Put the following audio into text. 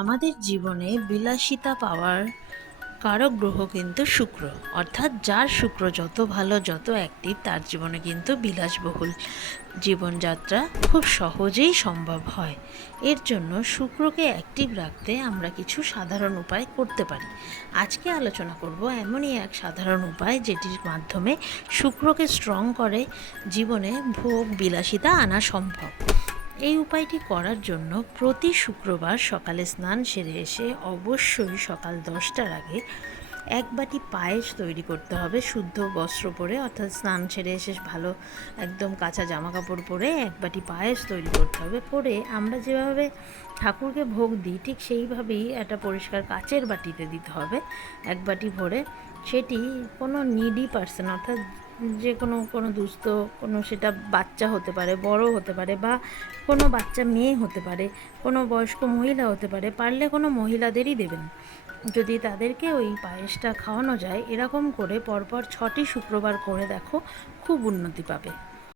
আমাদের জীবনে বিলাসিতা পাওয়ার কারক গ্রহ কিন্তু শুক্র। অর্থাৎ যার শুক্র যত ভালো, যত অ্যাক্টিভ, তার জীবনে কিন্তু বিলাসবহুল জীবনযাত্রা খুব সহজেই সম্ভব হয়। এর জন্য শুক্রকে অ্যাক্টিভ রাখতে আমরা কিছু সাধারণ উপায় করতে পারি। আজকে আলোচনা করব এমনই এক সাধারণ উপায় যেটির মাধ্যমে শুক্রকে স্ট্রং করে জীবনে ভোগ বিলাসিতা আনা সম্ভব। এই উপায়টি করার জন্য প্রতি শুক্রবার সকালে স্নান সেরে এসে অবশ্যই সকাল 10টার আগে এক বাটি পায়েস তৈরি করতে হবে শুদ্ধ বস্ত্র পরে, অর্থাৎ স্নান সেরে এসে ভালো একদম কাঁচা জামা কাপড় পরে এক বাটি পায়েস তৈরি করতে হবে। পরে আমরা যেভাবে ঠাকুরকে ভোগ দিই ঠিক সেইভাবেই একটা পরিষ্কার কাচের বাটিতে দিতে হবে এক বাটি ভরে। সেটি কোনো নিডি পার্সন, অর্থাৎ যে কোনো দুস্থ, কোনো সেটা বাচ্চা হতে পারে, বড় হতে পারে, বা কোনো বাচ্চা মেয়ে হতে পারে, কোনো বয়স্ক মহিলা হতে পারে, পারলে কোনো মহিলাদেরই দেবেন। যদি তাদেরকে ওই পায়েসটা খাওয়ানো যায়, এরকম করে পরপর 6টি শুক্রবার করে দেখো, খুব উন্নতি পাবে।